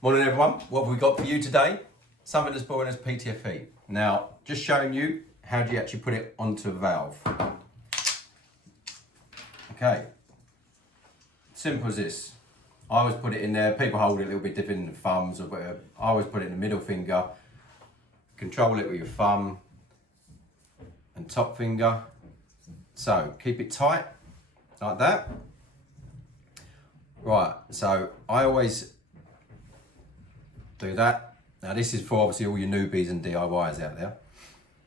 Morning everyone, what have we got for you today? Something as boring as Ptfe. Now, just showing you how do you actually put it onto a valve. Okay, simple as this. I always put it in there, people hold it a little bit different in the thumbs or whatever. I always put it in the middle finger, control it with your thumb and top finger. So keep it tight, like that. Right, so I always do that. Now this is for obviously all your newbies and DIYs out there.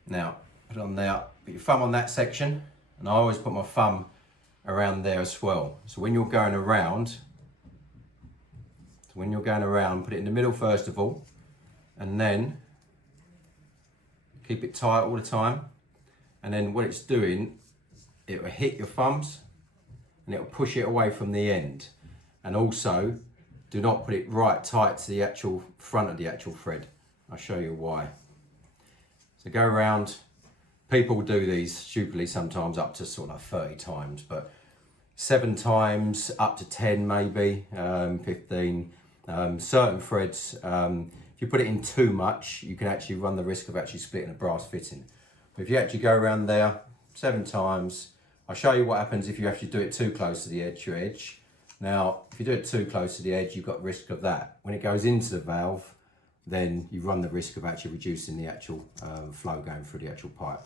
Now, put it on there, put your thumb on that section, and I always put my thumb around there as well. So when you're going around, put it in the middle first of all, and then keep it tight all the time. And then what it's doing, it will hit your thumbs and it will push it away from the end. And also, do not put it right tight to the actual front of the actual thread. I'll show you why. So go around. People do these stupidly sometimes up to sort of like 30 times, but 7 times up to 10 maybe, 15. Certain threads, if you put it in too much, you can actually run the risk of actually splitting a brass fitting. But if you actually go around there 7 times, I'll show you what happens if you actually do it too close to the edge, your edge. Now, if you do it too close to the edge, you've got risk of that. When it goes into the valve, then you run the risk of actually reducing the actual flow going through the actual pipe.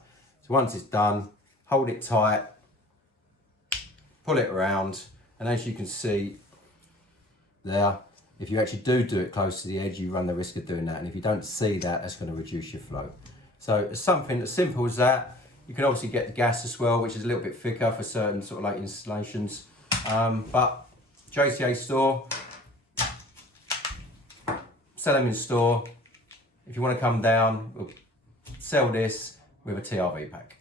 So once it's done, hold it tight, pull it around, and as you can see there, if you actually do it close to the edge, you run the risk of doing that. And if you don't see that, that's going to reduce your flow. So it's something as simple as that. You can obviously get the gas as well, which is a little bit thicker for certain sort of like installations. But JCA store, sell them in store. If you want to come down, we'll sell this with a TRV pack.